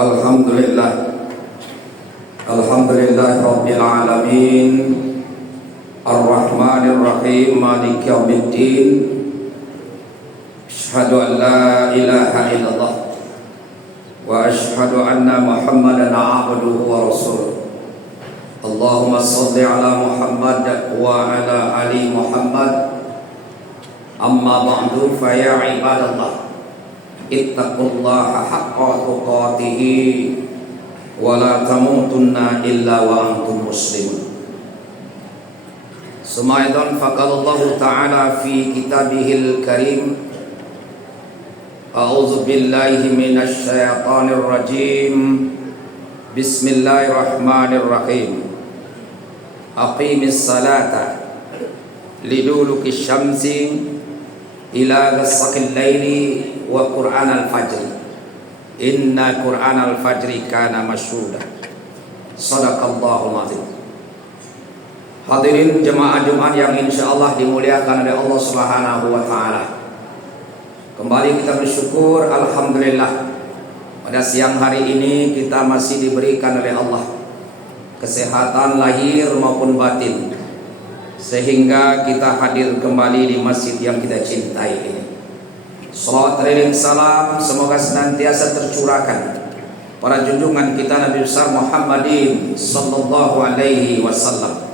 Alhamdulillah Rabbil Alamin Ar-Rahmanir Rahim Maliki Yawmiddin Asyhadu an la ilaha illallah Wa asyhadu anna Muhammadan abduhu wa rasuluh Allahumma salli ala Muhammad wa ala ali Muhammad Amma ba'du fa ya ibadallah Ittaqullaha haqqa tuqatihi wa la tamutunna illa wa antum muslimun. Sumaidan faqalallahu ta'ala fi kitabihil karim. A'udzu billahi minasy syaithanir rajim. Bismillahirrahmanirrahim. Aqimis salata liduluki syamsi ila ghasaqil laili wa Qur'an al-fajr inna Qur'an al-fajri kana masyhuda. Shadaqallahul azim. Hadirin jemaah Jumat yang insyaallah dimuliakan oleh Allah Subhanahu wa taala. Kembali kita bersyukur alhamdulillah pada siang hari ini kita masih diberikan oleh Allah kesehatan lahir maupun batin sehingga kita hadir kembali di masjid yang kita cintai ini. Salawat dan salam semoga senantiasa tercurahkan para junjungan kita Nabi besar Muhammadin sallallahu alaihi wasallam.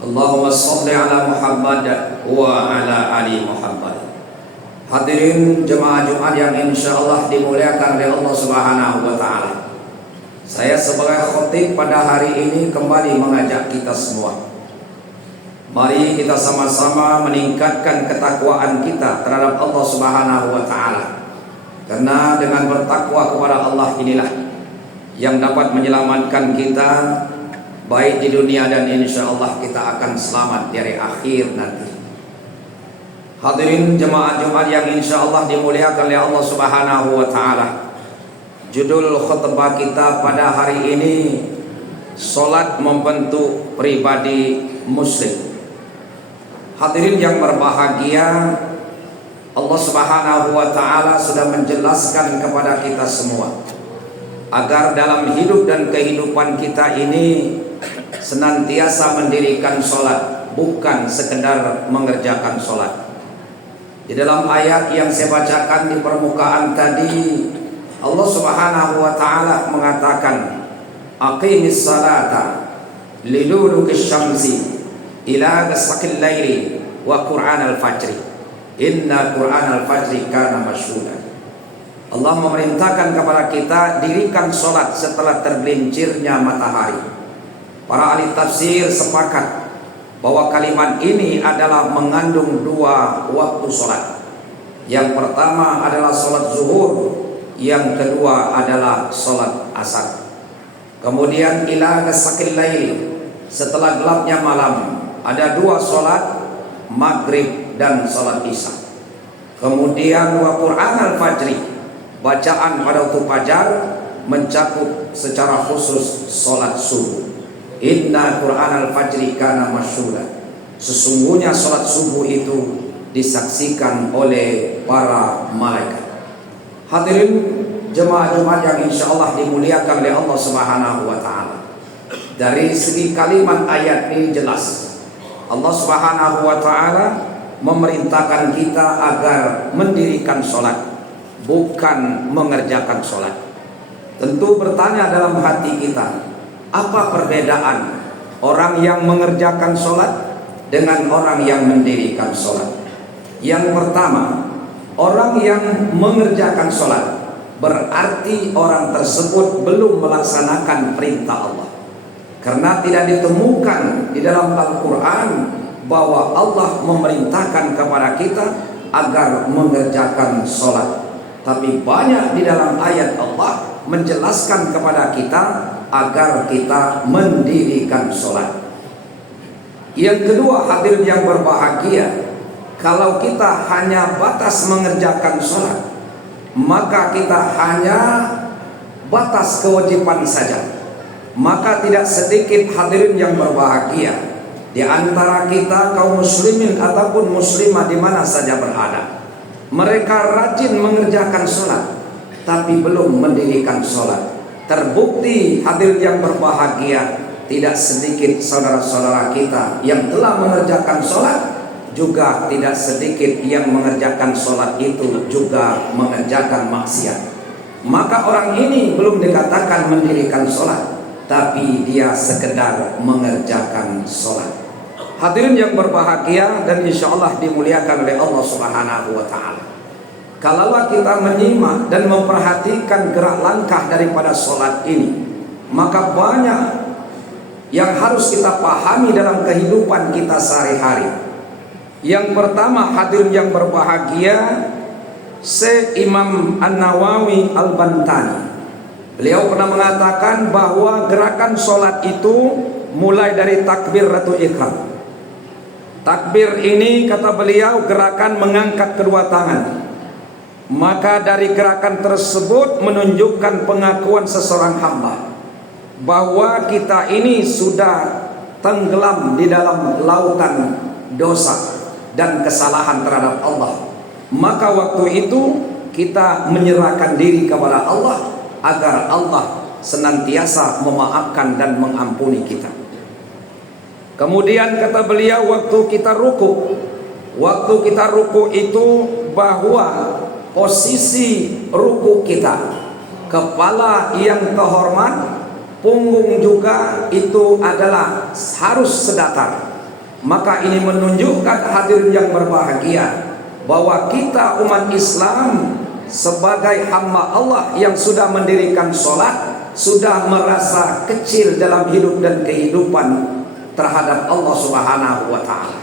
Allahumma shalli ala Muhammad wa ala ali Muhammad. Hadirin jemaah Jumat yang insyaallah dimuliakan oleh Allah Subhanahu wa taala. Saya sebagai khatib pada hari ini kembali mengajak kita semua, mari kita sama-sama meningkatkan ketakwaan kita terhadap Allah Subhanahu wa taala. Karena dengan bertakwa kepada Allah inilah yang dapat menyelamatkan kita baik di dunia dan insyaallah kita akan selamat di hari akhir nanti. Hadirin jemaah Jumat yang insyaallah dimuliakan oleh Allah Subhanahu wa taala. Judul khutbah kita pada hari ini, salat membentuk pribadi muslim. Hadirin yang berbahagia, Allah Subhanahu wa taala sudah menjelaskan kepada kita semua agar dalam hidup dan kehidupan kita ini senantiasa mendirikan salat, bukan sekedar mengerjakan salat. Di dalam ayat yang saya bacakan di permukaan tadi, Allah Subhanahu wa taala mengatakan, aqimis salata lidulukish syamsi ila ghasaqil laili wa Qur'an al-fajri inna Qur'an al-fajri kana masyhuda. Allah memerintahkan kepada kita dirikan salat setelah tergelincirnya matahari. Para ahli tafsir sepakat bahwa kalimat ini adalah mengandung dua waktu salat. Yang pertama adalah salat zuhur, yang kedua adalah salat asar. Kemudian ila ghasaqil lail, setelah gelapnya malam ada dua salat, maghrib dan salat isya. Kemudian wa Qur'an al-fajri, bacaan pada waktu fajar mencakup secara khusus salat subuh. Inna Qur'an al-fajri kana masyhuda. Sesungguhnya salat subuh itu disaksikan oleh para malaikat. Hadirin jemaah Jumat yang insyaallah dimuliakan oleh Allah Subhanahu wa taala. Dari segi kalimat ayat ini jelas Allah Subhanahu wa taala memerintahkan kita agar mendirikan salat, bukan mengerjakan salat. Tentu bertanya dalam hati kita, apa perbedaan orang yang mengerjakan salat dengan orang yang mendirikan salat? Yang pertama, orang yang mengerjakan salat berarti orang tersebut belum melaksanakan perintah Allah. Karena tidak ditemukan di dalam Al-Quran bahwa Allah memerintahkan kepada kita agar mengerjakan salat. Tapi banyak di dalam ayat Allah menjelaskan kepada kita agar kita mendirikan salat. Yang kedua, hadirin yang berbahagia, kalau kita hanya batas mengerjakan salat, maka kita hanya batas kewajiban saja. Maka tidak sedikit hadirin yang berbahagia di antara kita kaum muslimin ataupun muslimah di mana saja berada, mereka rajin mengerjakan salat tapi belum mendirikan salat. terbukti hadirin yang berbahagia, tidak sedikit saudara-saudara kita yang telah mengerjakan sholat, juga tidak sedikit yang mengerjakan sholat itu juga mengerjakan maksiat. Maka orang ini belum dikatakan mendirikan sholat, tapi dia sekedar mengerjakan sholat. Hadirin yang berbahagia dan insya Allah dimuliakan oleh Allah Subhanahu wa Ta'ala, kalaulah kita menyimak dan memperhatikan gerak langkah daripada sholat ini, maka banyak yang harus kita pahami dalam kehidupan kita sehari-hari. Yang pertama, hadirin yang berbahagia, Syekh Imam An-Nawawi Al-Bantani, beliau pernah mengatakan bahwa gerakan sholat itu mulai dari takbiratul ihram. Takbir ini, kata beliau, gerakan mengangkat kedua tangan. Maka dari gerakan tersebut menunjukkan pengakuan seseorang hamba bahwa kita ini sudah tenggelam di dalam lautan dosa dan kesalahan terhadap Allah. Maka waktu itu kita menyerahkan diri kepada Allah agar Allah senantiasa memaafkan dan mengampuni kita. Kemudian kata beliau, waktu kita ruku itu bahwa posisi ruku kita, kepala yang terhormat, punggung juga itu adalah harus sedatar. Maka ini menunjukkan hadirin yang berbahagia bahwa kita umat Islam sebagai hamba Allah yang sudah mendirikan sholat, sudah merasa kecil dalam hidup dan kehidupan terhadap Allah Subhanahu wa Ta'ala.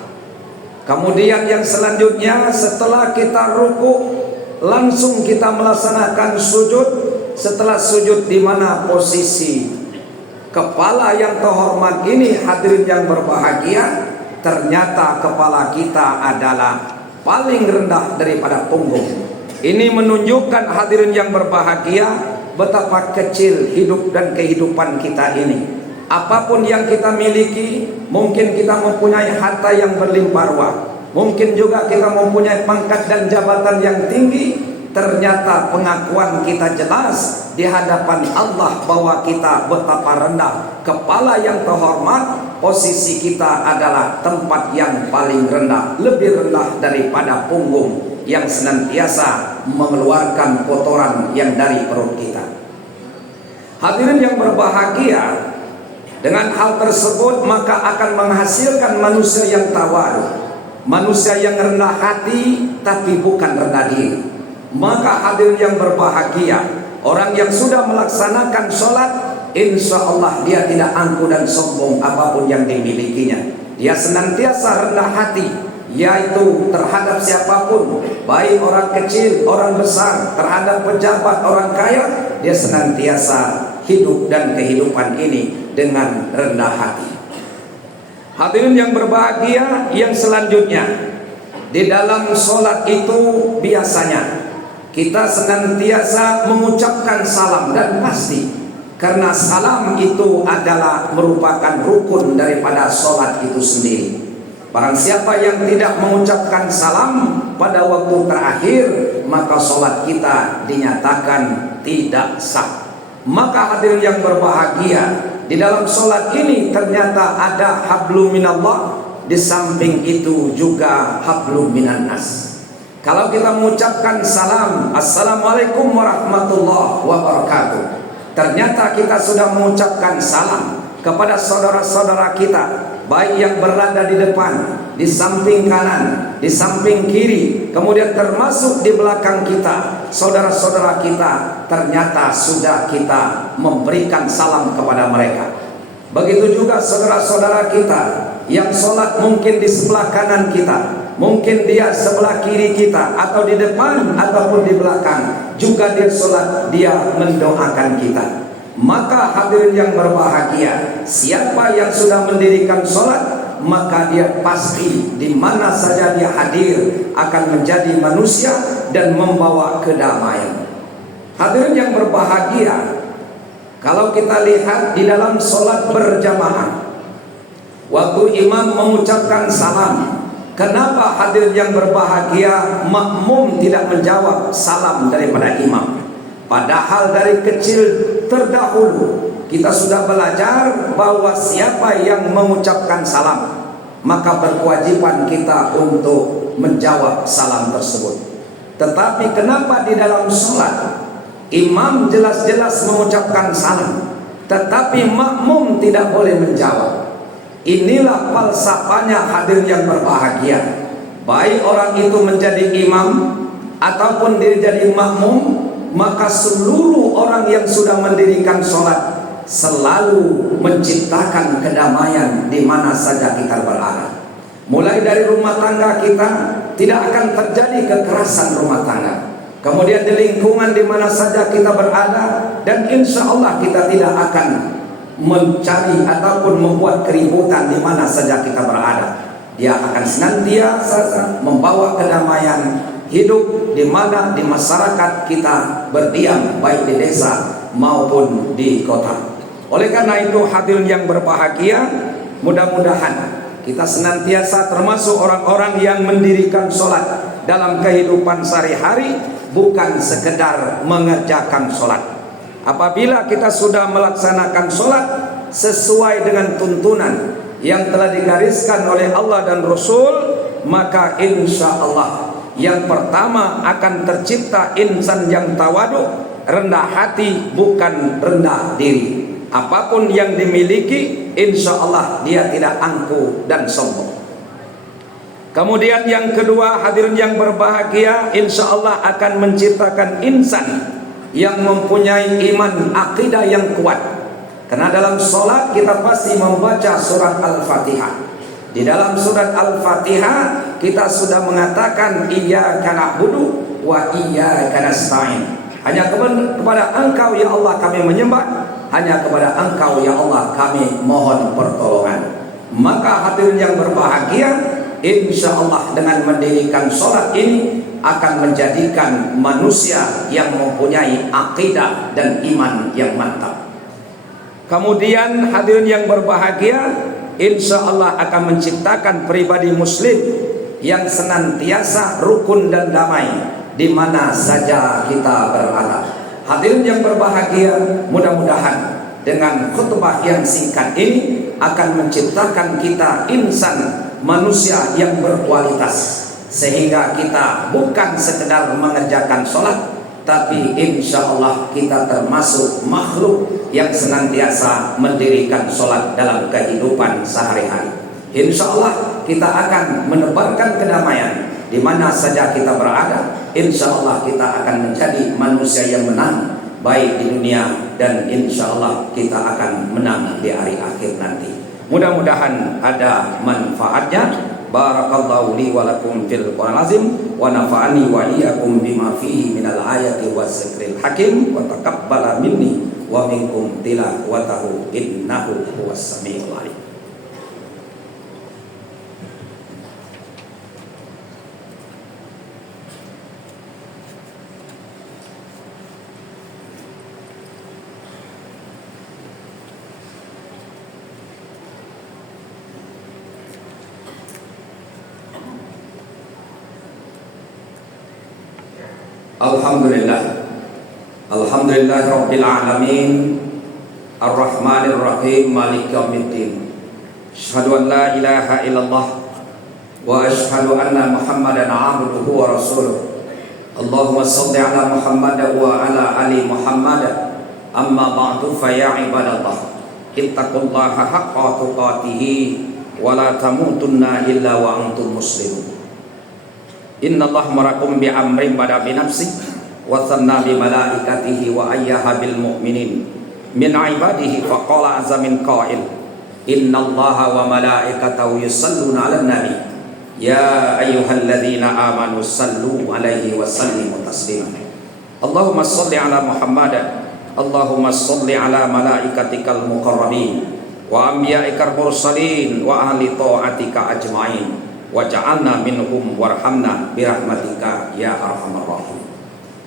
Kemudian yang selanjutnya, setelah kita ruku, langsung kita melaksanakan sujud. Setelah sujud, di mana posisi kepala yang terhormat ini, hadirin yang berbahagia, ternyata kepala kita adalah paling rendah daripada punggung. Ini menunjukkan hadirin yang berbahagia betapa kecil hidup dan kehidupan kita ini. Apapun yang kita miliki, mungkin kita mempunyai harta yang berlimpah ruah, mungkin juga kita mempunyai pangkat dan jabatan yang tinggi, ternyata pengakuan kita jelas di hadapan Allah bahwa kita betapa rendah. Kepala yang terhormat, posisi kita adalah tempat yang paling rendah, lebih rendah daripada punggung yang senantiasa mengeluarkan kotoran yang dari perut kita. Hadirin yang berbahagia, dengan hal tersebut maka akan menghasilkan manusia yang tawadu, manusia yang rendah hati tapi bukan rendah diri. Maka hadirin yang berbahagia, orang yang sudah melaksanakan sholat, insya Allah dia tidak angkuh dan sombong apapun yang dimilikinya. Dia senantiasa rendah hati, yaitu terhadap siapapun, baik orang kecil, orang besar, terhadap pejabat, orang kaya, dia senantiasa hidup dan kehidupan ini dengan rendah hati. Hadirin yang berbahagia, yang selanjutnya, di dalam sholat itu biasanya kita senantiasa mengucapkan salam, dan pasti karena salam itu adalah merupakan rukun daripada sholat itu sendiri. Barang siapa yang tidak mengucapkan salam pada waktu terakhir, maka sholat kita dinyatakan tidak sah. Maka hadirin yang berbahagia, di dalam sholat ini ternyata ada hablum minallah, di samping itu juga hablum minan nas. Kalau kita mengucapkan salam, assalamualaikum warahmatullahi wabarakatuh, ternyata kita sudah mengucapkan salam kepada saudara-saudara kita, baik yang berada di depan, di samping kanan, di samping kiri, kemudian termasuk di belakang kita, saudara-saudara kita, ternyata sudah kita memberikan salam kepada mereka. Begitu juga saudara-saudara kita yang sholat mungkin di sebelah kanan kita, mungkin dia sebelah kiri kita, atau di depan ataupun di belakang, juga dia sholat, dia mendoakan kita. Maka hadirin yang berbahagia, siapa yang sudah mendirikan sholat, maka dia pasti di mana saja dia hadir akan menjadi manusia dan membawa kedamaian. Hadirin yang berbahagia, kalau kita lihat di dalam sholat berjamaah, waktu imam mengucapkan salam, kenapa hadirin yang berbahagia makmum tidak menjawab salam daripada imam? Padahal dari kecil terdahulu kita sudah belajar bahwa siapa yang mengucapkan salam, maka berkewajiban kita untuk menjawab salam tersebut. Tetapi kenapa di dalam sholat imam jelas-jelas mengucapkan salam, tetapi makmum tidak boleh menjawab? Inilah falsafahnya hadirin yang berbahagia. Baik orang itu menjadi imam ataupun dia jadi makmum, maka seluruh orang yang sudah mendirikan sholat selalu menciptakan kedamaian di mana saja kita berada. Mulai dari rumah tangga kita, tidak akan terjadi kekerasan rumah tangga. Kemudian di lingkungan di mana saja kita berada, dan insya Allah kita tidak akan mencari ataupun membuat keributan di mana saja kita berada. Dia akan senantiasa membawa kedamaian hidup di mana di masyarakat kita berdiam, baik di desa maupun di kota. Oleh karena itu hadirin yang berbahagia, mudah-mudahan kita senantiasa termasuk orang-orang yang mendirikan sholat dalam kehidupan sehari-hari, bukan sekedar mengerjakan sholat. Apabila kita sudah melaksanakan sholat sesuai dengan tuntunan yang telah digariskan oleh Allah dan Rasul, maka insya Allah yang pertama akan tercipta insan yang tawadu, rendah hati bukan rendah diri. Apapun yang dimiliki, insya Allah dia tidak angkuh dan sombong. Kemudian yang kedua, hadirin yang berbahagia, insya Allah akan menciptakan insan yang mempunyai iman akidah yang kuat. Karena dalam sholat kita pasti membaca surat Al-Fatihah. Di dalam surat Al-Fatihah kita sudah mengatakan iyyaka na'budu wa iyyaka nasta'in. Hanya kepada Engkau ya Allah kami menyembah, hanya kepada Engkau ya Allah kami mohon pertolongan. Maka hadirin yang berbahagia, insya Allah dengan mendirikan sholat ini akan menjadikan manusia yang mempunyai akidah dan iman yang mantap. Kemudian hadirin yang berbahagia, insya Allah akan menciptakan pribadi muslim yang senantiasa rukun dan damai di mana saja kita berada. Hadirin yang berbahagia, mudah-mudahan dengan khutbah yang singkat ini akan menciptakan kita insan manusia yang berkualitas, sehingga kita bukan sekedar mengerjakan sholat, tapi insya Allah kita termasuk makhluk yang senantiasa mendirikan sholat dalam kehidupan sehari-hari. Insya Allah kita akan menebarkan kedamaian di mana saja kita berada. Insya Allah kita akan menjadi manusia yang menang, baik di dunia, dan insya Allah kita akan menang di hari akhir nanti. Mudah-mudahan ada manfaatnya. Barakallahu li wa lakum fil Qur'anil azim wa nafa'ani wa iyyakum bima fihi minal ayati wadzikril hakim wa taqabbala minni wa minkum tilawatahu innahu huwas samiul alim. Alhamdulillah, alhamdulillah rabbil alamin, arrahmanir rahim, maliki yaumiddin. Asyhadu an la ilaha illallah wa asyhadu anna Muhammadan abduhu wa rasuluh. Allahumma shalli ala Muhammad wa ala ali Muhammad. Amma ba'du, fa ya ibadallah, ittaqullaha haqqa tuqatih wa la tamutunna illa wa antum muslimun. Inna Allah marakum bi amrin bada bi nafsi wa thanna bi malaikatihi wa ayyaha bil mu'minin min ibadihi fa qala azza min qail inna Allaha wa malaikatahu yusalluna 'alan nabi ya ayyuhalladzina amanu sallu 'alaihi wa sallimu taslima. Allahumma shalli 'ala Muhammad, Allahumma shalli 'ala malaikatikal muqarrabin wa anbiya'ikal mursalin wa ahli ta'atika ajma'in waj'alna minhum warhamna birahmatika ya arhamar rahim.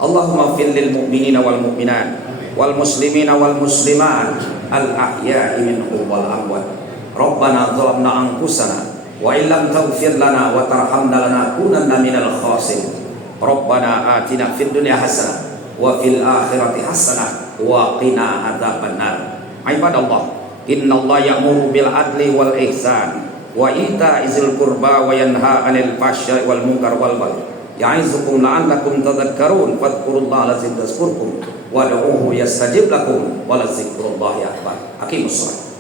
Allahumma fil lil mu'minina wal mu'minat wal muslimina wal muslimat al ahya'i minhum wal amwat. Rabbana zalamna anfusana wa illam taghfir lana wa tarhamna lanakunanna minal khasirin. Rabbana atina fid dunya hasanah wa fil akhirati hasanah wa qina adzabannar. Ibadallah, innallaha ya'muru bil adli wal ihsan wa ita'izil qurba wa yanha 'anil fahsya'i wal munkar wal baghi. Ya'izukum la'allakum tadhakkarun. Fadhkurullaha lazim tazkurkum wad'uuhu yastajib lakum wa lazikrullahi akbar. Aqimus shalah.